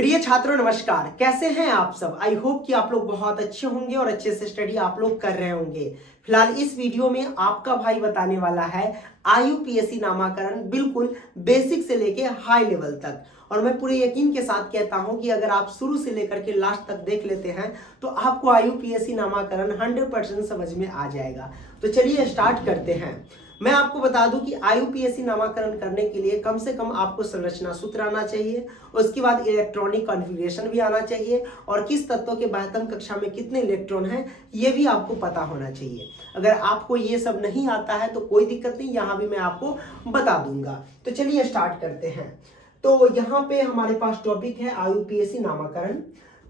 प्रिय छात्रों नमस्कार। कैसे हैं आप सब। आई होप कि आप लोग बहुत अच्छे होंगे और अच्छे से स्टडी आप लोग कर रहे होंगे। फिलहाल इस वीडियो में आपका भाई बताने वाला है IUPAC नामाकरण बिल्कुल बेसिक से लेके हाई लेवल तक। और मैं पूरे यकीन के साथ कहता हूं कि अगर आप शुरू से लेकर के लास्ट तक देख लेते हैं तो आपको IUPAC नामाकरण 100% समझ में आ जाएगा। तो चलिए स्टार्ट करते हैं। मैं आपको बता दूं कि IUPAC नामाकरण करने के लिए कम से कम आपको संरचना सूत्र आना चाहिए, उसके बाद इलेक्ट्रॉनिक कॉन्फ़िगरेशन भी आना चाहिए और किस तत्व के बाह्यतम कक्षा में कितने इलेक्ट्रॉन हैं ये भी आपको पता होना चाहिए। अगर आपको ये सब नहीं आता है तो कोई दिक्कत नहीं, यहाँ भी मैं आपको बता दूंगा। तो चलिए स्टार्ट करते हैं। तो यहाँ पे हमारे पास टॉपिक है IUPAC नामाकरण।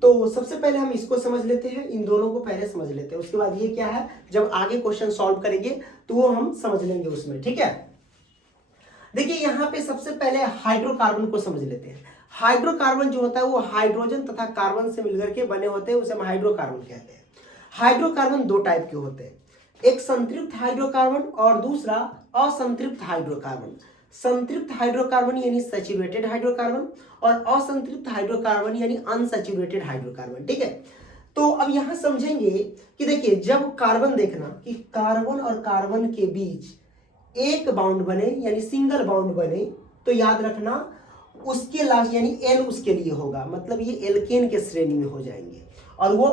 तो सबसे पहले हम इसको समझ लेते हैं, इन दोनों को पहले समझ लेते हैं, उसके बाद ये क्या है जब आगे क्वेश्चन सॉल्व करेंगे तो वो हम समझ लेंगे उसमें। ठीक है, देखिए यहाँ पे सबसे पहले हाइड्रोकार्बन को समझ लेते हैं। हाइड्रोकार्बन जो होता है वो हाइड्रोजन तथा कार्बन से मिलकर के बने होते हैं, उसे हम हाइड्रोकार्बन कहते हैं। हाइड्रोकार्बन दो टाइप के होते हैं, एक संतृप्त हाइड्रोकार्बन और दूसरा असंतृप्त हाइड्रोकार्बन। संतृप्त हाइड्रोकार्बन यानी सैचुरेटेड हाइड्रोकार्बन और असंतृप्त हाइड्रोकार्बन यानी अनसैचुरेटेड हाइड्रोकार्बन। ठीक है, तो अब यहां समझेंगे कि देखिए जब कार्बन देखना कि कार्बन और कार्बन के बीच एक बाउंड बने यानी सिंगल बाउंड बने तो याद रखना उसके लास्ट यानी एन उसके लिए होगा, मतलब ये एल्केन के श्रेणी में हो जाएंगे और वो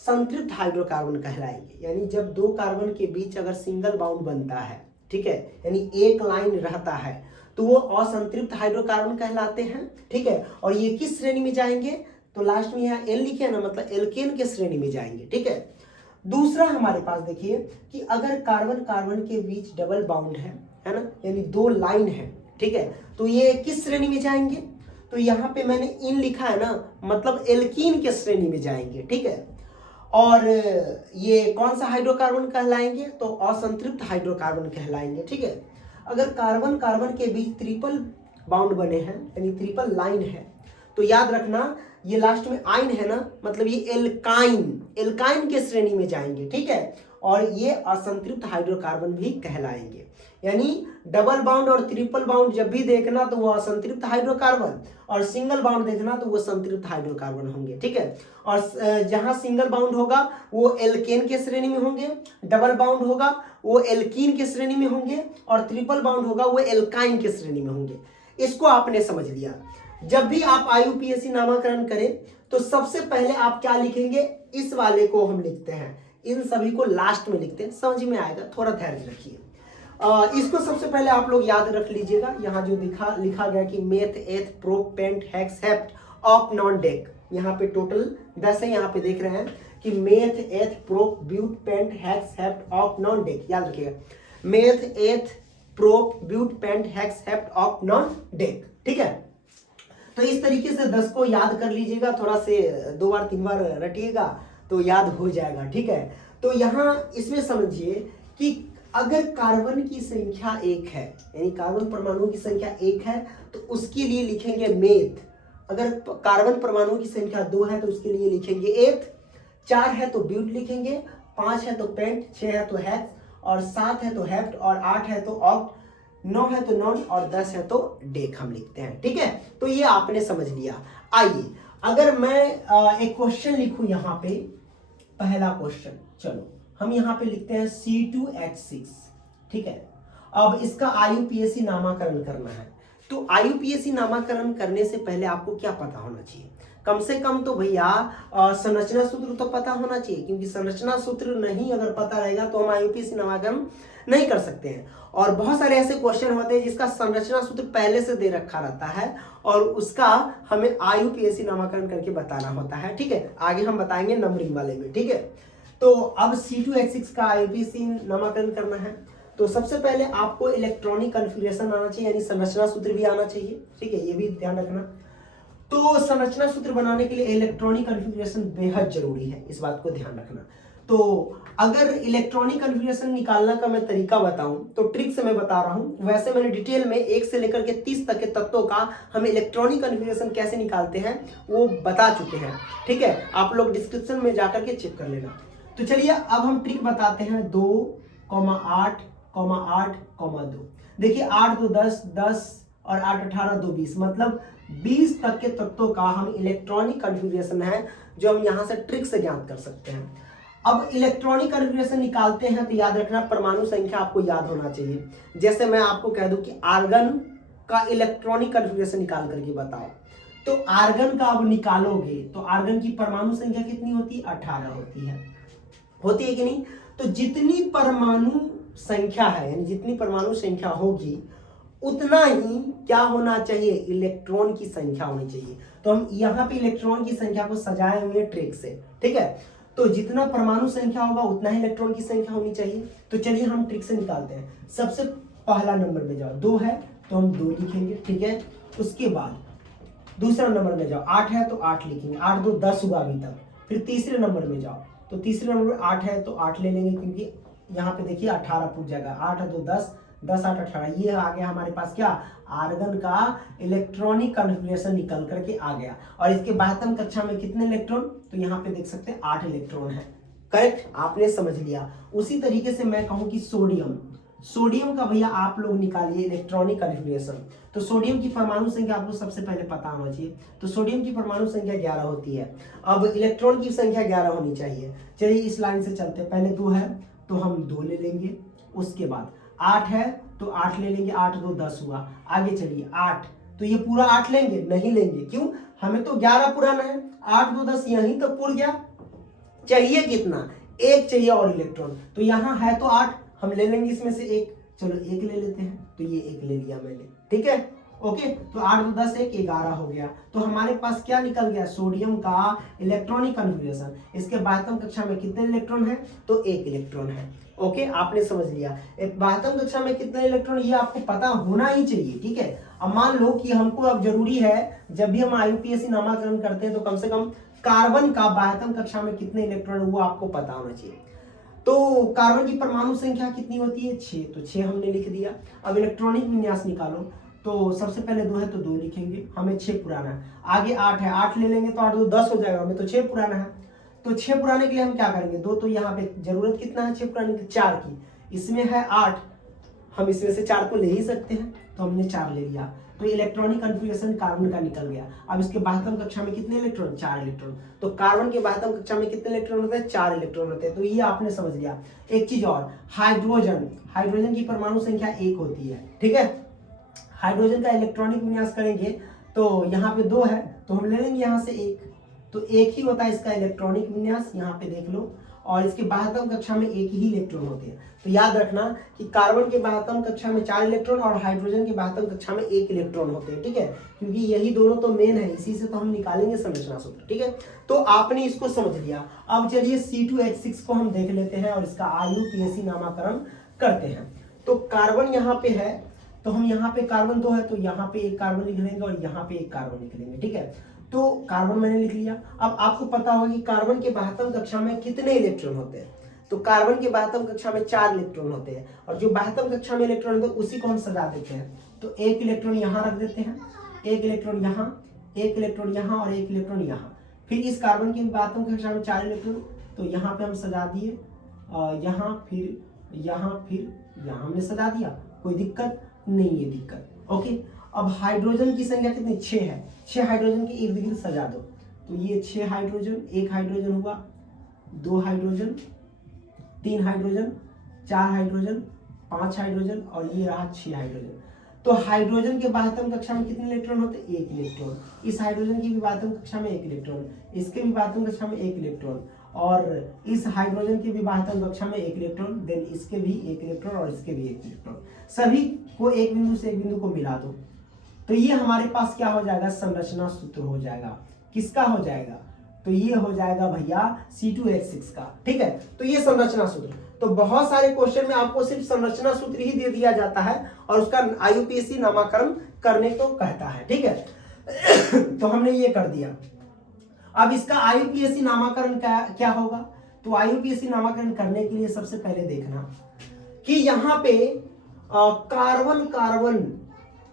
संतृप्त हाइड्रोकार्बन कहलाएंगे। यानी जब दो कार्बन के बीच अगर सिंगल बाउंड बनता है, ठीक है, यानी एक लाइन रहता है तो वो असंतृप्त हाइड्रोकार्बन कहलाते हैं। ठीक है, और ये किस श्रेणी में जाएंगे तो लास्ट में यहाँ एन लिखे ना, मतलब एल्केन के श्रेणी में जाएंगे। ठीक है, दूसरा हमारे पास देखिए कि अगर कार्बन कार्बन के बीच डबल बाउंड है ना, यानी दो लाइन है, ठीक है, तो ये किस श्रेणी में जाएंगे तो यहाँ पे मैंने इन लिखा है ना, मतलब एल्कीन के श्रेणी में जाएंगे। ठीक है, और ये कौन सा हाइड्रोकार्बन कहलाएंगे तो असंतृप्त हाइड्रोकार्बन कहलाएंगे। ठीक है, अगर कार्बन कार्बन के बीच ट्रिपल बाउंड बने हैं यानी ट्रिपल लाइन है तो याद रखना ये लास्ट में आइन है ना, मतलब ये एल्काइन के श्रेणी में जाएंगे। ठीक है, और ये असंतृप्त हाइड्रोकार्बन भी कहलाएंगे। यानी डबल बाउंड और ट्रिपल बाउंड जब भी देखना तो वो असंतृप्त हाइड्रोकार्बन और सिंगल बाउंड देखना तो वो संतृप्त हाइड्रोकार्बन होंगे। ठीक है, और जहां सिंगल बाउंड होगा वो एल्केन के श्रेणी में होंगे, डबल बाउंड होगा वो एल्कीन के श्रेणी में होंगे और ट्रिपल बाउंड होगा वो एल्काइन के श्रेणी में होंगे। इसको आपने समझ लिया। जब भी आप IUPAC नामाकरण करें तो सबसे पहले आप क्या लिखेंगे, इस वाले को हम लिखते हैं, इन सभी को लास्ट में लिखते हैं, समझ में आएगा, थोड़ा धैर्य रखिए। इसको सबसे पहले आप लोग याद रख लीजिएगा। यहाँ जो लिखा गया कि meth eth prop pent hex hept ऑप नॉन डेक, यहाँ पे टोटल 10 है। यहाँ पे देख रहे हैं कि meth eth prop but pent hex hept ऑप नॉन डेक, याद रखिएगा, meth eth prop but pent hex hept ऑप नॉन डेक। ठीक है, तो इस तरीके से 10 को याद कर लीजिएगा, थोड़ा से 2 बार 3 बार रटिएगा तो याद हो जाएगा। ठीक है, तो यहाँ इसमें समझिए कि अगर कार्बन की संख्या 1 है यानी कार्बन परमाणु की संख्या 1 है तो उसके लिए लिखेंगे मेथ। अगर कार्बन परमाणु की संख्या 2 है तो उसके लिए लिखेंगे एथ, 4 है तो ब्यूट लिखेंगे, 5 है तो पेंट, 6 है तो हेक्स और 7 है तो हेप्ट और 8 है तो ऑक्ट, 9 है तो नॉन और 10 है तो डेक हम लिखते हैं। ठीक है, तो ये आपने समझ लिया। आइए अगर मैं एक क्वेश्चन लिखूं यहाँ पे, पहला क्वेश्चन, चलो हम यहाँ पे लिखते हैं C2H6। ठीक है, अब इसका IUPAC नामाकरण करना है। तो IUPAC नामाकरण करने से पहले आपको क्या पता होना चाहिए, कम से कम तो भैया संरचना सूत्र तो पता होना चाहिए, क्योंकि संरचना सूत्र नहीं अगर पता रहेगा तो हम IUPAC नामाकरण नहीं कर सकते हैं। और बहुत सारे ऐसे क्वेश्चन होते हैं जिसका संरचना सूत्र पहले से दे रखा रहता है और उसका हमें IUPAC नामाकरण करके बताना होता है। ठीक है, आगे हम बताएंगे नंबरिंग वाले में। ठीक है, तो अब C2H6 का IUPAC नामाकरण करना है तो सबसे पहले आपको इलेक्ट्रॉनिक कॉन्फ़िगरेशन आना चाहिए, यानी संरचना सूत्र भी आना चाहिए। ठीक है, ये भी ध्यान रखना। तो संरचना सूत्र बनाने के लिए इलेक्ट्रॉनिक कॉन्फ़िगरेशन बेहद जरूरी है, इस बात को ध्यान रखना। तो अगर इलेक्ट्रॉनिक कॉन्फ़िगरेशन निकालने का मैं तरीका बताऊं तो ट्रिक से मैं बता रहा हूं, वैसे मैंने डिटेल में 1 से लेकर के 30 तक के तत्वों का हम इलेक्ट्रॉनिक कॉन्फ़िगरेशन कैसे निकालते हैं वो बता चुके हैं। ठीक है, आप लोग डिस्क्रिप्शन में जाकर के चेक कर लेना। तो चलिए अब हम ट्रिक बताते हैं 2,8,8,2। देखिए 8 2 10 10 और 8 18 2 20, मतलब 20 तक के तत्वों का हम इलेक्ट्रॉनिक कॉन्फ़िगरेशन है जो हम यहाँ से ट्रिक से ज्ञात कर सकते हैं। अब इलेक्ट्रॉनिक कॉन्फ़िगरेशन निकालते हैं तो याद रखना परमाणु संख्या आपको याद होना चाहिए। जैसे मैं आपको कह दूं कि आर्गन का इलेक्ट्रॉनिक कॉन्फ़िगरेशन निकाल करके बताओ, तो आर्गन का अब निकालोगे तो आर्गन की परमाणु संख्या कितनी होती है? 18 होती है कि नहीं? तो जितनी परमाणु संख्या है, यानी जितनी परमाणु संख्या होगी उतना ही क्या होना चाहिए? इलेक्ट्रॉन की संख्या होनी चाहिए। तो हम यहाँ पे इलेक्ट्रॉन की संख्या को सजाए हुए ट्रिक से, ठीक है। तो जितना परमाणु संख्या होगा उतना ही इलेक्ट्रॉन की संख्या होनी चाहिए। तो चलिए हम ट्रिक से निकालते हैं। सबसे पहला नंबर में जाओ, 2 है तो हम 2 लिखेंगे, ठीक है। उसके बाद दूसरा नंबर में जाओ, 8 है तो 8 लिखेंगे, 8 2 10 हुआ अभी तक। फिर तीसरे नंबर में जाओ, तो तीसरे नंबर में 8 है तो 8 ले लेंगे, क्योंकि यहाँ पे देखिए 18 पूछ जाएगा। 8 है तो 10, 10 8 18, ये आ गया हमारे पास क्या? आर्गन का इलेक्ट्रॉनिक कॉन्फ़िगरेशन निकल करके आ गया। और इसके 72 कक्षा में कितने इलेक्ट्रॉन? तो यहाँ पे देख सकते हैं 8 इलेक्ट्रॉन है। करेक्ट, आपने समझ लिया। उसी तरीके से मैं कहूँ कि सोडियम का भैया आप लोग निकालिए इलेक्ट्रॉनिक कॉन्फ़िगरेशन। तो सोडियम की परमाणु संख्या आपको सबसे पहले पता होना चाहिए। तो सोडियम की परमाणु संख्या 11 होती है। अब इलेक्ट्रॉन की संख्या 11 होनी चाहिए। चलिए इस लाइन से चलते हैं। पहले 2 है तो हम 2 ले लेंगे, उसके बाद 8 है तो 8 ले लेंगे, 8 2 10 हुआ। आगे चलिए 8, तो ये पूरा 8 लेंगे? नहीं लेंगे, क्यों? हमें तो 11 पुराना है। 8 2 10 यहीं तक पुर गया। चाहिए कितना? 1 चाहिए और इलेक्ट्रॉन। तो यहाँ है तो 8, हम ले लेंगे इसमें से 1। चलो 1 ले लेते हैं, तो ये 1 ले लिया मैंने, ठीक है। ओके, तो 8 2 10 1 11 हो गया। तो हमारे पास क्या निकल गया? सोडियम का इलेक्ट्रॉनिक कॉन्फ़िगरेशन। इसके 72 कक्षा में कितने इलेक्ट्रॉन है? तो 1 इलेक्ट्रॉन है। ओके, आपने समझ लिया। 72 कक्षा में कितने इलेक्ट्रॉन, ये आपको पता होना ही चाहिए, ठीक है। अब मान लो कि हमको अब जरूरी है जब भी हम IUPAC नामाकरण करते हैं तो कम से कम कार्बन का 72 कक्षा में कितने इलेक्ट्रॉन वो आपको पता होना चाहिए। तो कार्बन की परमाणु संख्या कितनी होती है? 6, तो 6 हमने लिख दिया। अब इलेक्ट्रॉनिक विन्यास निकालो, तो सबसे पहले 2 है तो 2 लिखेंगे, हमें 6 पुराना है। आगे 8 है, 8 ले लेंगे तो 8 2 10 हो जाएगा, हमें तो 6 पुराना है। तो 6 पुराने के लिए हम क्या करेंगे? 2, तो यहाँ पे जरूरत कितना है 6 पुराने के लिए? 4 की। इसमें है 8, हम इसमें से 4 को ले ही सकते हैं, तो हमने 4 ले लिया। तो इलेक्ट्रॉनिक कॉन्फ़िगरेशन कार्बन का निकल गया। अब इसके 72 कक्षा में कितने इलेक्ट्रॉन? 4 इलेक्ट्रॉन। तो कार्बन के 72 कक्षा में कितने इलेक्ट्रॉन होते हैं? 4 इलेक्ट्रॉन होते हैं। तो ये आपने समझ लिया। एक चीज और, हाइड्रोजन की परमाणु संख्या 1 होती है, ठीक है। हाइड्रोजन का इलेक्ट्रॉनिक विन्यास करेंगे तो यहाँ पे 2 है तो हम ले लेंगे यहाँ से 1, तो 1 ही होता है इसका इलेक्ट्रॉनिक विन्यास। यहाँ पे देख लो, और इसके 72 कक्षा में 1 ही इलेक्ट्रॉन होते हैं। तो याद रखना कि कार्बन के 72 कक्षा में 4 इलेक्ट्रॉन और हाइड्रोजन के 72 कक्षा में 1 इलेक्ट्रॉन होते हैं, ठीक है। क्योंकि यही दोनों तो मेन है, इसी से तो हम निकालेंगे संरचना सूत्र, ठीक है। तो आपने इसको समझ लिया। अब चलिए C2H6 को हम देख लेते हैं और इसका IUPAC नामाकरण करते हैं। तो कार्बन यहाँ पे है, तो हम यहाँ पे कार्बन 2 है तो यहाँ पे 1 कार्बन लिख लेंगे और यहाँ पे 1 कार्बन लिख लेंगे, ठीक है। तो कार्बन मैंने लिख लिया। अब आपको पता होगा कि कार्बन के 72 कक्षा में कितने इलेक्ट्रॉन होते हैं? तो कार्बन के 72 कक्षा में 4 इलेक्ट्रॉन होते हैं, और जो 72 कक्षा में इलेक्ट्रॉन होते हैं उसी को हम सजा देते हैं। तो 1 इलेक्ट्रॉन यहाँ रख देते हैं, 1 इलेक्ट्रॉन यहाँ, 1 इलेक्ट्रॉन यहाँ और 1 इलेक्ट्रॉन यहाँ। फिर इस कार्बन की 72 कक्षा में 4 इलेक्ट्रॉन, तो यहाँ पे हम सजा दिए, यहाँ फिर यहाँ फिर यहाँ हमने सजा दिया। कोई दिक्कत नहीं है, दिक्कत। ओके, अब हाइड्रोजन की संख्या कितनी? 6 है। 6 हाइड्रोजन के इर्द गिर्द सजा दो। तो ये 6 हाइड्रोजन, 1 हाइड्रोजन हुआ, 2 हाइड्रोजन, 3 हाइड्रोजन, 4 हाइड्रोजन, 5 हाइड्रोजन और ये रहा 6 हाइड्रोजन। तो हाइड्रोजन के 72 कक्षा में कितने इलेक्ट्रॉन होते? 1 इलेक्ट्रॉन। इस हाइड्रोजन की भी 72 कक्षा में 1 इलेक्ट्रॉन, इसके भी 72 कक्षा में 1 इलेक्ट्रॉन, और इस हाइड्रोजन की भी 72 कक्षा में 1 इलेक्ट्रॉन, देन इसके भी 1 इलेक्ट्रॉन और इसके भी 1 इलेक्ट्रॉन। सभी को एक बिंदु से एक बिंदु को मिला दो, तो ये हमारे पास क्या हो जाएगा? संरचना सूत्र हो जाएगा। किसका हो जाएगा? तो ये हो जाएगा भैया C2H6 का, ठीक है। तो ये संरचना सूत्र। तो बहुत सारे क्वेश्चन में आपको सिर्फ संरचना सूत्र ही दे दिया जाता है और उसका IUPAC नामाकरण करने को कहता है, ठीक है। तो हमने ये कर दिया। अब इसका IUPAC नामाकरण क्या होगा? तो IUPAC नामाकरण करने के लिए सबसे पहले देखना कि यहाँ पे कार्बन कार्बन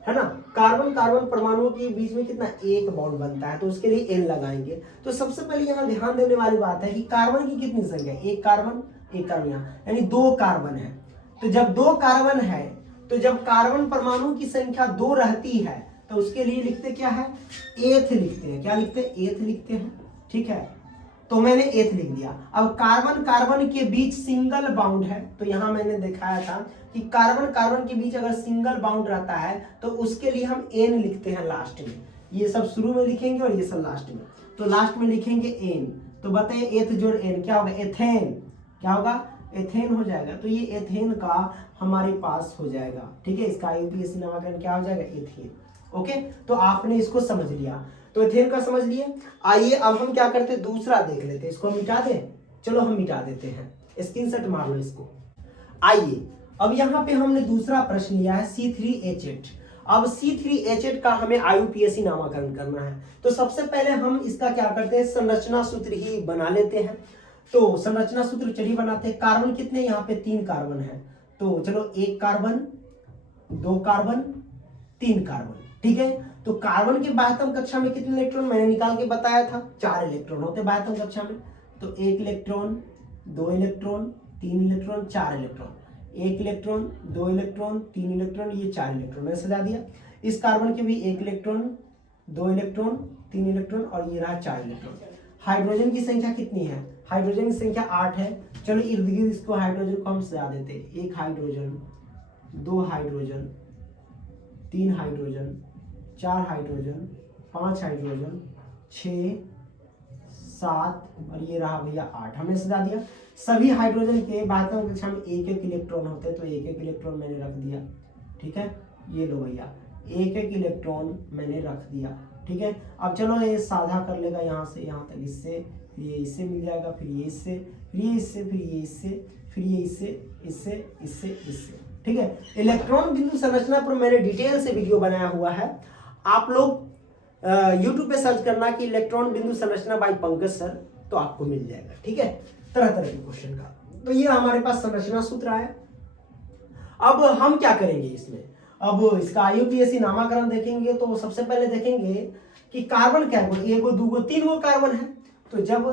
है ना, कार्बन कार्बन परमाणुओं के बीच में कितना? 1 बॉन्ड बनता है, तो उसके लिए N लगाएंगे। तो सबसे पहले यहाँ ध्यान देने वाली बात है कि कार्बन की कितनी संख्या है? 1 कार्बन, 1 कार्बन यहाँ, यानी 2 कार्बन है। तो जब 2 कार्बन है, तो जब कार्बन परमाणु की संख्या 2 रहती है तो उसके लिए लिखते क्या है, एथ लिखते हैं। क्या लिखते हैं, एथ लिखते हैं। ठीक है, तो मैंने एथ लिख दिया। अब कार्बन कार्बन के बीच सिंगल बाउंड है, तो यहां मैंने दिखाया था कि कार्बन कार्बन के बीच अगर सिंगल बाउंड रहता है तो उसके लिए हम एन लिखते हैं लास्ट में। ये सब शुरू में लिखेंगे और ये सब लास्ट में, तो लास्ट में लिखेंगे एन। तो बताइए एथ जोड़ एन क्या होगा, एथेन। क्या होगा, एथेन हो जाएगा। तो ये एथेन का हमारे पास हो जाएगा। ठीक है, इसका आईयूपीएसी नामकरण क्या हो जाएगा, एथेन। ओके, तो आपने इसको समझ लिया, तो एथेन का समझ लिए। आइए अब हम क्या करते हैं, दूसरा देख लेते हैं। इसको मिटा दें, चलो हम मिटा देते हैं, स्क्रीनशॉट मार लो इसको। आइए अब यहाँ पे हमने दूसरा प्रश्न लिया है C3H8। अब C3H8 का हमें आईयूपीएसी नामकरण करना है। तो सबसे पहले हम इसका क्या करते हैं, संरचना सूत्र ही बना लेते हैं। तो संरचना सूत्र चलिए बनाते हैं। कार्बन कितने, यहाँ पे 3 कार्बन है, तो चलो 1 कार्बन, 2 कार्बन, 3 कार्बन। ठीक है, तो कार्बन के बाह्यतम कक्षा में कितने इलेक्ट्रॉन मैंने निकाल के बताया था, 4 इलेक्ट्रॉन होते बाह्यतम कक्षा में। तो 1 electron, 2 electron, 3 electron, 4 electron. 1 electron, 2 electron, 3 electron, ये 4 इलेक्ट्रॉन मैंने सजा दिया। इस कार्बन के भी 1 इलेक्ट्रॉन, 2 इलेक्ट्रॉन, 3 इलेक्ट्रॉन और ये रहा 4 इलेक्ट्रॉन। हाइड्रोजन की संख्या कितनी है, हाइड्रोजन की संख्या 8 है। चलो इर्द गिर्द इसको हाइड्रोजन को हम सजा देते हैं। 1 hydrogen, 2 hydrogen, 3 hydrogen, 4 hydrogen, 5 hydrogen, 6, 7 और ये रहा भैया 8, हमने सजा दिया। सभी हाइड्रोजन के बाह्यतम कक्षा में 1-1 इलेक्ट्रॉन होते हैं, तो 1-1 इलेक्ट्रॉन मैंने रख दिया। ठीक है, ये लो भैया 1-1 इलेक्ट्रॉन मैंने रख दिया। ठीक है, अब चलो ये साझा कर लेगा यहाँ से यहाँ तक, इससे फिर ये इससे मिल जाएगा, फिर ये इससे, फिर ये इससे, फिर ये इससे, फिर ये इससे, इससे, इससे, इससे। ठीक है, इलेक्ट्रॉन बिंदु संरचना पर मैंने डिटेल से वीडियो बनाया हुआ है। आप लोग YouTube पे सर्च करना कि इलेक्ट्रॉन बिंदु संरचना बाय पंकज सर, तो आपको मिल जाएगा। ठीक है, तरह तरह के क्वेश्चन का। तो ये हमारे पास संरचना सूत्र आया। अब हम क्या करेंगे इसमें, अब इसका आईयूपीएसी नामकरण देखेंगे। तो सबसे पहले देखेंगे कि कार्बन क्या है, 1 2 3 कार्बन है। तो जब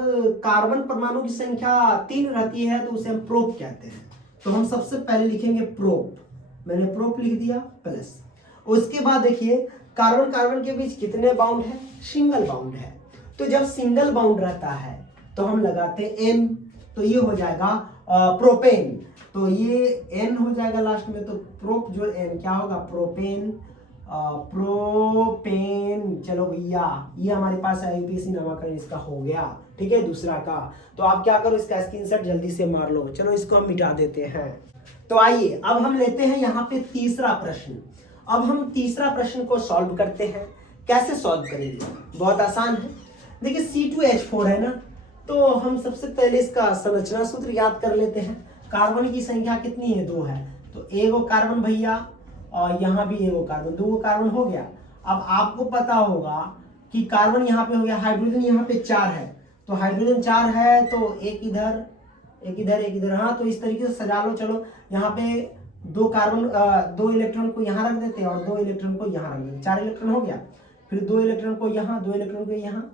कार्बन परमाणु की संख्या 3 रहती है तो उसे हम प्रोप कहते हैं। तो हम सबसे पहले लिखेंगे प्रोप, मैंने प्रोप लिख दिया प्लस। उसके बाद देखिए कार्बन कार्बन के बीच कितने बाउंड है, सिंगल बाउंड है। तो जब सिंगल बाउंड रहता है तो हम लगाते हैं N, तो ये हो जाएगा प्रोपेन। तो ये N हो जाएगा लास्ट में, तो प्रोप जो N क्या होगा, प्रोपेन, प्रोपेन। चलो भैया ये हमारे पास आईयूपीएसी नामकरण इसका हो गया। ठीक है, दूसरा का। तो आप क्या करो, इसका स्क्रीनशॉट जल्दी से मार लो। चलो इसको हम मिटा देते हैं। तो आइए अब हम लेते हैं यहाँ पे तीसरा प्रश्न। अब हम तीसरा प्रश्न को सॉल्व करते हैं। कैसे सॉल्व करेंगे, बहुत आसान है। देखिए C2H4 है ना, तो हम सबसे पहले इसका संरचना सूत्र याद कर लेते हैं। कार्बन की संख्या कितनी है, 2 है, तो 1 कार्बन भैया और यहाँ भी 1 कार्बन, 2 कार्बन हो गया। अब आपको पता होगा कि कार्बन यहाँ पे हो गया, हाइड्रोजन यहाँ पे 4 है, तो हाइड्रोजन 4 है तो एक इधर, एक इधर, एक इधर। हाँ, तो इस तरीके से सजा लो। चलो यहाँ पे 2 कार्बन, 2 इलेक्ट्रॉन को यहाँ रख देते हैं और 2 इलेक्ट्रॉन को यहाँ रख देते हैं, 4 इलेक्ट्रॉन हो गया। फिर 2 इलेक्ट्रॉन को यहाँ, 2 इलेक्ट्रॉन को यहाँ।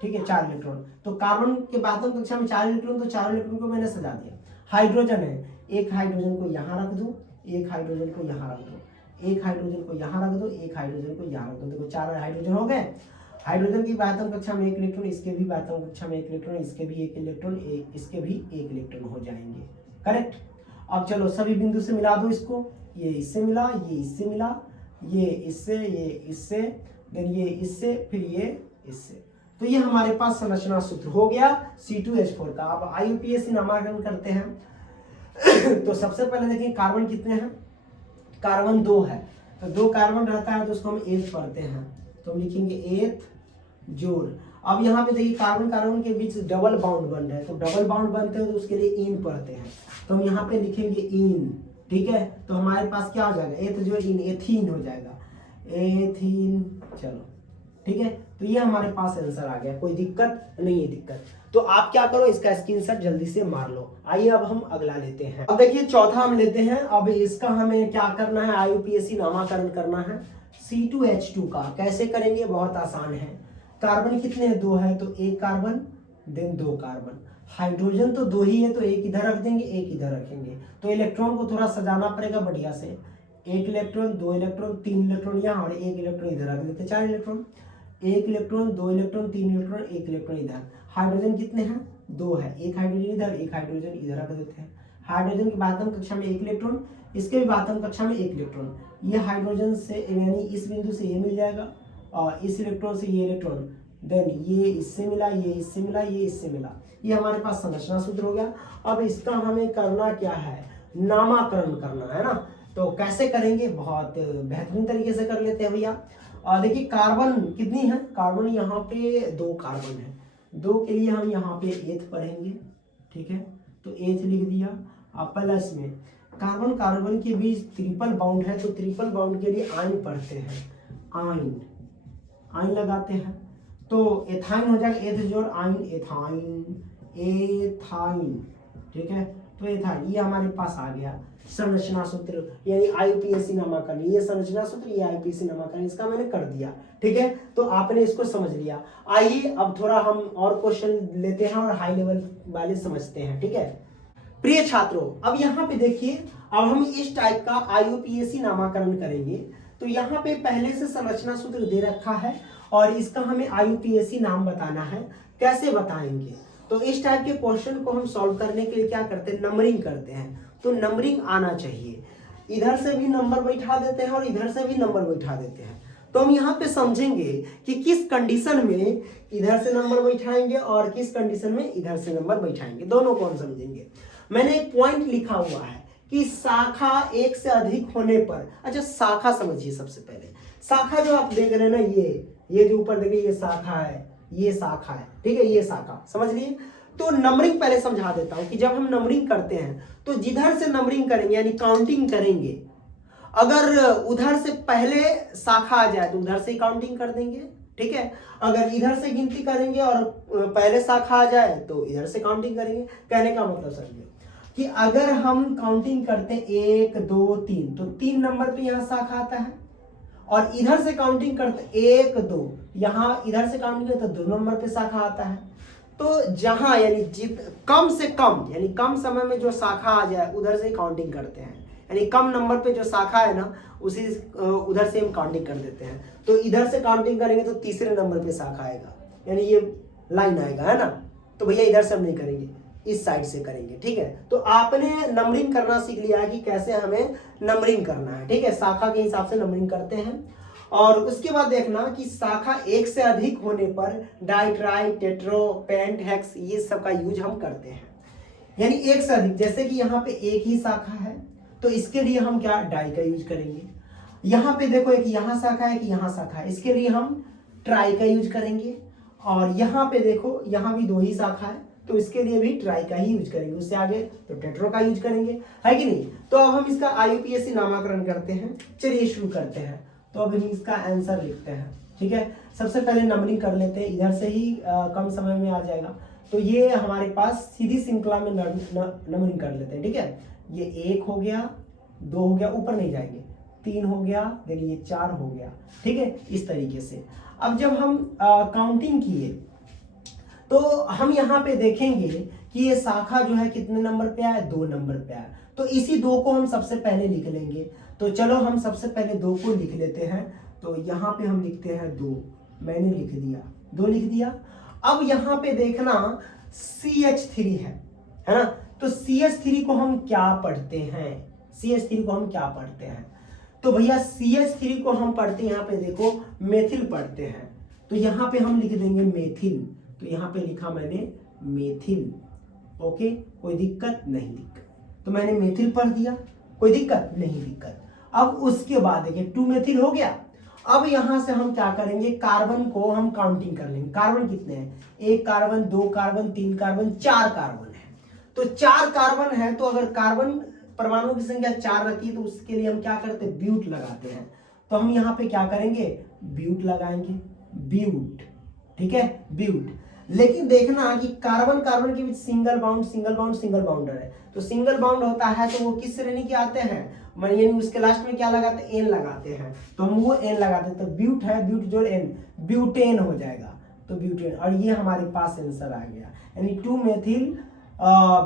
ठीक है, 4 इलेक्ट्रॉन। तो कार्बन के बाह्यतम कक्षा में 4 इलेक्ट्रॉन, तो 4 इलेक्ट्रॉन को मैंने सजा दिया। हाइड्रोजन है, 1 हाइड्रोजन को यहाँ रख दो, 1 हाइड्रोजन को यहाँ रख दो, 1 हाइड्रोजन को यहाँ रख दो, 1 हाइड्रोजन को यहाँ रख दो। देखो 4 हाइड्रोजन हो गए। हाइड्रोजन की बाह्यतम कक्षा में 1 इलेक्ट्रॉन, इसके भी बाह्यतम कक्षा में 1 इलेक्ट्रॉन, इसके भी 1 इलेक्ट्रॉन, इसके भी 1 इलेक्ट्रॉन हो जाएंगे। करेक्ट। अब चलो सभी बिंदु से मिला दो इसको। ये इससे मिला, ये इससे मिला, ये इससे, ये इससे, देन ये इससे, फिर ये इससे। तो ये हमारे पास संरचना सूत्र हो गया C2H4 का। अब आईयूपीएसी नामकरण करते हैं। तो सबसे पहले देखिए कार्बन कितने हैं, कार्बन 2 है, तो 2 कार्बन रहता है तो उसको हम 8 पढ़ते हैं, तो हम लिखेंगे 8 जोड़। अब यहाँ पे देखिए कार्बन कार्बन के बीच डबल बाउंड बन रहा है, तो डबल बाउंड बनते हैं तो उसके लिए इन पढ़ते हैं, तो हम यहाँ पे लिखेंगे इन। ठीक है, तो हमारे पास क्या हो जाएगा, एथ जो इन, एथीन हो जाएगा, एथीन। चलो ठीक है, तो ये हमारे पास आंसर आ गया, कोई दिक्कत नहीं है। दिक्कत तो आप क्या करो, इसका स्क्रीनशॉट जल्दी से मार लो। आइए अब हम अगला लेते हैं। अब देखिए चौथा हम लेते हैं। अब इसका हमें क्या करना है, आईयूपीएसी नामकरण करना है C2H2 का। कैसे करेंगे, बहुत आसान है। कार्बन कितने हैं, 2 है, तो 1 कार्बन देन 2 कार्बन। हाइड्रोजन तो 2 ही है, तो 1 इधर रख देंगे, 1 इधर रखेंगे। तो इलेक्ट्रॉन को थोड़ा सजाना पड़ेगा बढ़िया से। एक इलेक्ट्रॉन, दो इलेक्ट्रॉन, तीन इलेक्ट्रॉन यहाँ और एक इलेक्ट्रॉन इधर रख देते हैं, 4 इलेक्ट्रॉन। एक इलेक्ट्रॉन, दो इलेक्ट्रॉन, तीन इलेक्ट्रॉन, एक इलेक्ट्रॉन इधर। हाइड्रोजन कितने हैं? 2 है, एक हाइड्रोजन इधर, एक हाइड्रोजन इधर रख देते हैं। हाइड्रोजन की बातम कक्षा में 1 इलेक्ट्रॉन, इसके भी बातम कक्षा में 1 इलेक्ट्रॉन। ये हाइड्रोजन से यानी इस बिंदु से ये मिल जाएगा और इस इलेक्ट्रॉन से ये इलेक्ट्रॉन, देन ये इससे मिला, ये इससे मिला, ये इससे मिला। ये हमारे पास संरचना सूत्र हो गया। अब इसका हमें करना क्या है? नामकरण करना है ना। तो कैसे करेंगे? बहुत बेहतरीन तरीके से कर लेते हैं भैया। देखिए कार्बन कितनी है? कार्बन यहाँ पे 2 कार्बन है। 2 के लिए हम यहाँ पे एथ पढ़ेंगे, ठीक है। तो एथ लिख दिया। प्लस में कार्बन कार्बन के बीच ट्रिपल बॉन्ड है, तो ट्रिपल बॉन्ड के लिए आयन पढ़ते हैं, आयन, आयन लगाते हैं। तो एथाइन हो जाएगा, एथ जोड़ आयन, एथाइन, एथाइन, ठीक है। तो एथाइन ये हमारे पास आ गया संरचना सूत्र, यानी आईयूपीएसी नामाकरण। ये संरचना सूत्र, ये आईयूपीएसी नामाकरण, इसका मैंने कर दिया, ठीक है। तो आपने इसको समझ लिया। आइए अब थोड़ा हम और क्वेश्चन लेते हैं और हाई लेवल वाले समझते हैं, ठीक है। प्रिय छात्रों, अब यहाँ पे देखिए, अब हम इस टाइप का आईयूपीएसी नामाकरण करेंगे। तो यहाँ पे पहले से संरचना सूत्र दे रखा है और इसका हमें आईयूपीएसी नाम बताना है। कैसे बताएंगे? तो इस टाइप के क्वेश्चन को हम सॉल्व करने के लिए क्या करते हैं? नंबरिंग करते हैं। तो नंबरिंग आना चाहिए, इधर से भी नंबर बैठा देते हैं और इधर से भी नंबर बैठा देते हैं। तो हम यहाँ पे समझेंगे कि किस कंडीशन में इधर से नंबर बैठाएंगे और किस कंडीशन में इधर से नंबर बैठाएंगे, दोनों को हम समझेंगे। मैंने एक पॉइंट लिखा हुआ है कि शाखा 1 से अधिक होने पर, अच्छा शाखा समझिए। सबसे पहले शाखा जो आप देख रहे हैं ना, ये जो ऊपर देखिए ये शाखा है, ये शाखा है, ठीक है, ये शाखा, समझ लिए। तो नंबरिंग पहले समझा देता हूं कि जब हम नंबरिंग करते हैं तो जिधर से नंबरिंग करेंगे यानी काउंटिंग करेंगे, अगर उधर से पहले शाखा आ जाए तो उधर से ही काउंटिंग कर देंगे, ठीक है। अगर इधर से गिनती करेंगे और पहले शाखा आ जाए तो इधर से काउंटिंग करेंगे। कहने का मतलब समझिए कि अगर हम काउंटिंग करते हैं 1 2 3, तो 3 नंबर पे यहाँ शाखा आता है। और इधर से काउंटिंग करते 1 2, यहाँ इधर से काउंटिंग करते 2 नंबर पे शाखा आता है। तो जहां यानी कम से कम यानी कम समय में जो शाखा आ जाए उधर से ही काउंटिंग करते हैं, यानी कम नंबर पे जो शाखा है ना उसी उधर से हम काउंटिंग कर देते हैं। तो इधर से काउंटिंग करेंगे तो तीसरे नंबर पे शाखा आएगा, यानी ये लाइन आएगा, है ना। तो भैया इधर से हम नहीं करेंगे, इस साइड से करेंगे, ठीक है। तो आपने नंबरिंग करना सीख लिया है कि कैसे हमें नंबरिंग करना है, ठीक है। शाखा के हिसाब से नंबरिंग करते हैं। और उसके बाद देखना कि शाखा 1 से अधिक होने पर डाई, ट्राई, टेट्रो, पेंट, हेक्स, ये सब का यूज हम करते हैं। यानी 1 से अधिक, जैसे कि यहाँ पे एक ही शाखा है तो इसके लिए हम क्या डाई का यूज करेंगे। यहाँ पे देखो एक यहाँ शाखा है, कि यहाँ शाखा है, इसके लिए हम ट्राई का यूज करेंगे। और यहाँ पे देखो यहाँ भी 2 ही शाखा है तो इसके लिए भी ट्राई का ही यूज करेंगे। उससे आगे तो टेट्रो का यूज करेंगे, है कि नहीं। तो अब हम इसका आईयूपीएसी नामाकरण करते हैं। चलिए शुरू करते हैं। तो अब हम इसका आंसर लिखते हैं, ठीक है। सबसे पहले नंबरिंग कर लेते हैं, इधर से ही कम समय में आ जाएगा। तो ये हमारे पास सीधी श्रृंखला में नंबरिंग कर लेते हैं, ठीक है। ये 1 हो गया, 2 हो गया, ऊपर नहीं जाएंगे, 3 हो गया, देखिए ये 4 हो गया, ठीक है। इस तरीके से अब जब हम काउंटिंग किए तो हम यहाँ पे देखेंगे कि ये शाखा जो है कितने नंबर पे आया? 2 नंबर पे आया। तो इसी 2 को हम सबसे पहले लिख लेंगे। तो चलो हम सबसे पहले 2 को लिख लेते हैं। तो यहाँ पे हम लिखते हैं 2, मैंने लिख दिया, 2 लिख दिया। अब यहाँ पे देखना CH3 है ना। तो CH3 को हम क्या पढ़ते हैं? CH3 को हम क्या पढ़ते हैं? तो भैया CH3 को हम पढ़ते हैं, यहाँ पे देखो मेथिल पढ़ते हैं। तो यहाँ पे हम लिख देंगे मेथिल। तो यहाँ पे लिखा मैंने मेथिल, ओके, कोई दिक्कत नहीं, दिक्कत। तो मैंने मेथिल पढ़ दिया, कोई दिक्कत नहीं, दिक्कत। अब उसके बाद देखिए 2 मेथिल हो गया। अब यहां से हम क्या करेंगे? कार्बन को हम काउंटिंग कर लेंगे। कार्बन कितने हैं? 1 कार्बन, 2 कार्बन, 3 कार्बन, 4 कार्बन है। तो 4 कार्बन है, तो अगर कार्बन परमाणु की संख्या 4 रहती है तो उसके लिए हम क्या करते हैं? ब्यूट लगाते हैं। तो हम यहाँ पे क्या करेंगे? ब्यूट लगाएंगे, ब्यूट, ठीक है, ब्यूट। लेकिन देखना कि कार्बन कार्बन के बीच single bond, single bond, single बाउंडर है। तो सिंगल बाउंड होता है तो वो किस श्रेणी के आते हैं? यानी उसके लास्ट में क्या लगाते हैं? एन लगाते हैं। तो हम वो एन लगाते हैं। तो ब्यूट है, ब्यूट जोड़ एन, ब्यूटेन हो जाएगा। तो ब्यूटेन, और ये हमारे पास आंसर आ गया, यानी 2 मेथिल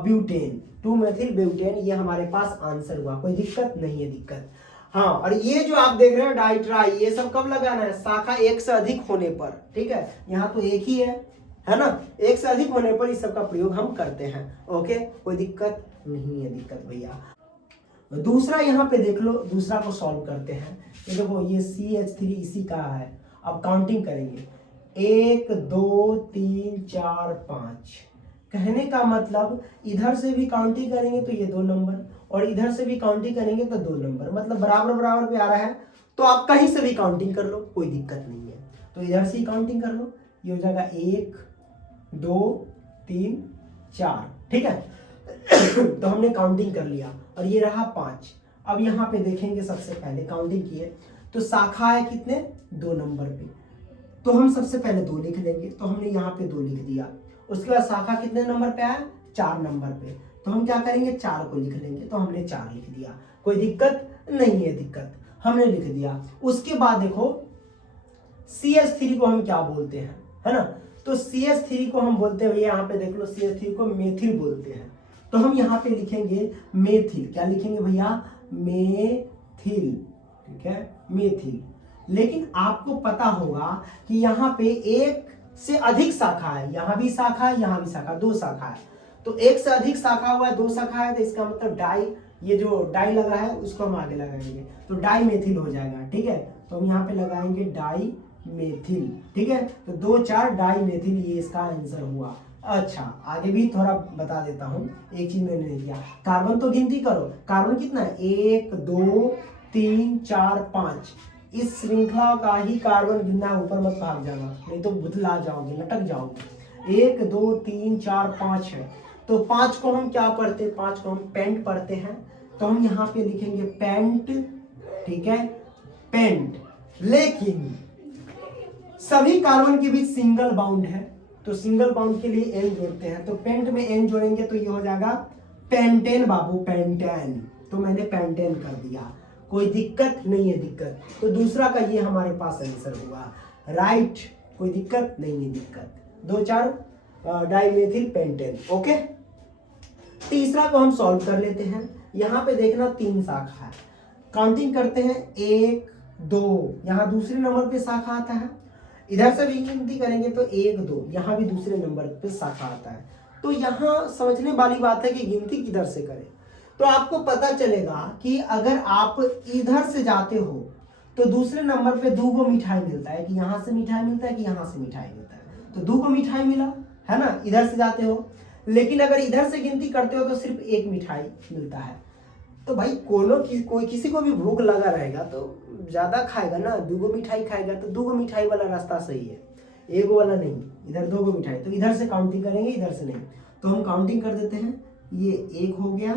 ब्यूटेन, 2 मेथिल ब्यूटेन, ये हमारे पास आंसर हुआ। कोई दिक्कत नहीं है, दिक्कत। हाँ, और ये जो आप देख रहे हो डाई ट्राई, ये सब कब लगाना है? शाखा एक से अधिक होने पर, ठीक है। यहाँ तो एक ही है ना, एक से अधिक होने पर इस सब का प्रयोग हम करते हैं। ओके, कोई दिक्कत नहीं है, दिक्कत भैया। दूसरा यहाँ पे देख लो, दूसरा को सॉल्व करते हैं। ये देखो, ये CH3 इसी का है। अब काउंटिंग करेंगे, 1 2 3 4 5। कहने का मतलब इधर से भी काउंटिंग करेंगे तो ये 2 नंबर, और इधर से भी काउंटिंग करेंगे तो 2 नंबर, मतलब बराबर बराबर पे आ रहा है। तो आप कहीं से भी काउंटिंग कर लो, कोई दिक्कत नहीं है। तो इधर से ही काउंटिंग कर लो, ये हो जाएगा 1 2 3 4, ठीक है। तो हमने काउंटिंग कर लिया, और ये रहा 5। अब यहाँ पे देखेंगे, सबसे पहले काउंटिंग किए तो शाखा है कितने? 2 नंबर पे, तो हम सबसे पहले 2 लिख लेंगे। तो हमने यहाँ पे 2 लिख दिया। उसके बाद शाखा कितने नंबर पे आया? 4 नंबर पे, तो हम क्या करेंगे? 4 को लिख लेंगे। तो हमने 4 लिख दिया, कोई दिक्कत नहीं है, दिक्कत हमने लिख दिया। उसके बाद देखो, CH3 को हम क्या बोलते हैं, है ना? तो CH3 को हम बोलते हैं भैया, यहाँ पे देख लो, CH3 को मेथिल बोलते हैं। तो हम यहाँ पे लिखेंगे मेथिल। क्या लिखेंगे भैया? मेथिल, ठीक है, मेथिल। लेकिन आपको पता होगा कि यहाँ पे एक से अधिक शाखा है, यहाँ भी शाखा है, यहाँ भी शाखा, 2 शाखा है। तो एक से अधिक शाखा हुआ है, 2 शाखा है, तो इसका मतलब डाई, ये जो डाई लगा है उसको हम आगे लगाएंगे, तो डाई मेथिल हो जाएगा, ठीक है। तो हम यहाँ पे लगाएंगे डाई मेथिल, ठीक है। तो 2 4 डाई मेथिल, ये इसका आंसर हुआ। अच्छा, आगे भी थोड़ा बता देता हूँ, एक चीज मैंने नहीं किया। कार्बन तो गिनती करो, कार्बन कितना है? 1 2 3 4 5। इस श्रृंखला का ही कार्बन गिनना, ऊपर मत भाग जाना, नहीं तो भुतला जाओगे, लटक जाओगे। 1 2 3 4 5 है, तो 5 को हम क्या पढ़ते हैं? 5 को हम पेंट पढ़ते हैं। तो हम यहाँ पे लिखेंगे पेंट, ठीक है, पेंट। लेकिन सभी कार्बन के बीच सिंगल बाउंड है, तो सिंगल बाउंड के लिए N जोड़ते हैं। तो पेंट में N जोड़ेंगे तो ये हो जाएगा पेंटेन बाबू, पेंटेन। तो मैंने पेंटेन कर दिया, कोई दिक्कत नहीं है, दिक्कत। तो दूसरा का ये हमारे पास आंसर हुआ, राइट, कोई दिक्कत नहीं है, दिक्कत। 2 4 डाइमेथिल पेंटेन। ओके, तीसरा को हम सॉल्व कर लेते हैं। यहाँ पे देखना 3 शाखा है, काउंटिंग करते हैं 1 2, यहाँ दूसरे नंबर पे शाखा आता है। इधर से भी गिनती करेंगे तो 1 2, यहाँ भी दूसरे नंबर पे शाखा आता है। तो यहाँ समझने वाली बात है कि गिनती किधर से करें। तो आपको पता चलेगा कि अगर आप इधर से जाते हो तो दूसरे नंबर पे 2 गो मिठाई मिलता है, कि यहाँ से मिठाई मिलता है कि यहाँ से मिठाई मिलता है। तो 2 गो मिठाई मिला है ना, इधर से जाते हो। लेकिन अगर इधर से गिनती करते हो तो सिर्फ 1 मिठाई मिलता है। तो भाई कोई किसी को भी भूख लगा रहेगा तो ज्यादा खाएगा ना, 2 गो मिठाई खाएगा, तो 2 गो मिठाई वाला रास्ता सही है, 1 वाला नहीं। इधर 2 गो मिठाई, तो इधर से काउंटिंग करेंगे, इधर से नहीं। तो हम काउंटिंग कर देते हैं, ये 1 हो गया,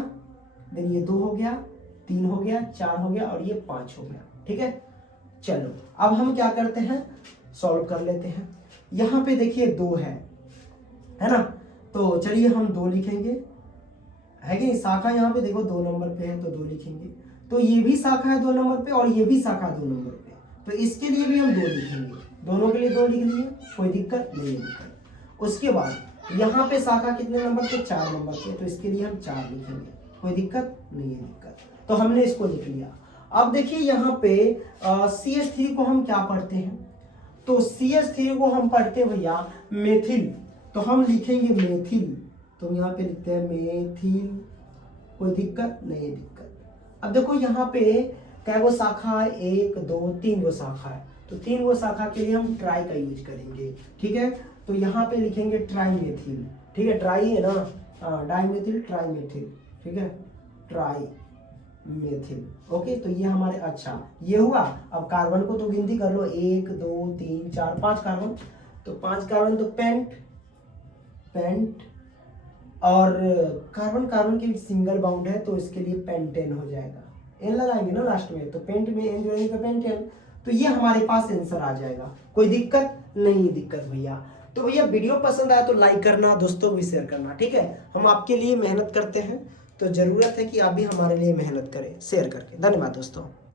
देन ये 2 हो गया, 3 हो गया, 4 हो गया, और ये 5 हो गया, ठीक है। चलो अब हम क्या करते हैं, सॉल्व कर लेते हैं। यहाँ पे देखिए 2 है ना, तो चलिए हम 2 लिखेंगे, है कि शाखा यहाँ पे देखो 2 नंबर पे है, तो 2 लिखेंगे। तो ये भी शाखा है 2 नंबर पे, और ये भी शाखा 2 नंबर पे, तो इसके लिए भी हम 2 लिखेंगे। दोनों के लिए 2 लिख लिए, कोई दिक्कत नहीं है, दिक्कत। उसके बाद यहाँ पे शाखा कितने नंबर पे? 4 नंबर पे, तो इसके लिए हम 4 लिखेंगे, कोई दिक्कत नहीं है, दिक्कत। तो हमने इसको लिख लिया। अब देखिए यहाँ पे CH3 को हम क्या पढ़ते हैं? तो CH3 को हम पढ़ते हैं भैया मेथिल, तो हम लिखेंगे मेथिल। तो यहाँ पे लिखते हैं मेथिल, कोई दिक्कत नहीं है, दिक्कत। अब देखो यहाँ पे क्या वो शाखा है? 1 2 3 गो शाखा है, तो 3 गो शाखा के लिए हम ट्राई का यूज करेंगे, ठीक है। तो यहाँ पे लिखेंगे ट्राई मेथिल, ठीक है, ट्राई है ना, डाइमेथिल ट्राई मेथिल, ठीक है, ट्राई मेथिल। ओके, तो ये हमारे, अच्छा ये हुआ। अब कार्बन को तो गिनती कर लो, 1 2 3 4 5 कार्बन, तो 5 कार्बन, तो पेंट, और कार्बन के सिंगल बाउंड है, तो इसके लिए पेंटेन हो जाएगा। एन लगाएंगे ना लास्ट में, तो पेंट में एन जोड़ेंगे तो पेंटेन। तो ये हमारे पास आंसर आ जाएगा, कोई दिक्कत नहीं, दिक्कत भैया। तो भैया वीडियो पसंद आया तो लाइक करना, दोस्तों को भी शेयर करना, ठीक है। हम आपके लिए मेहनत करते हैं, तो जरूरत है कि आप भी हमारे लिए मेहनत करें शेयर करके। धन्यवाद दोस्तों।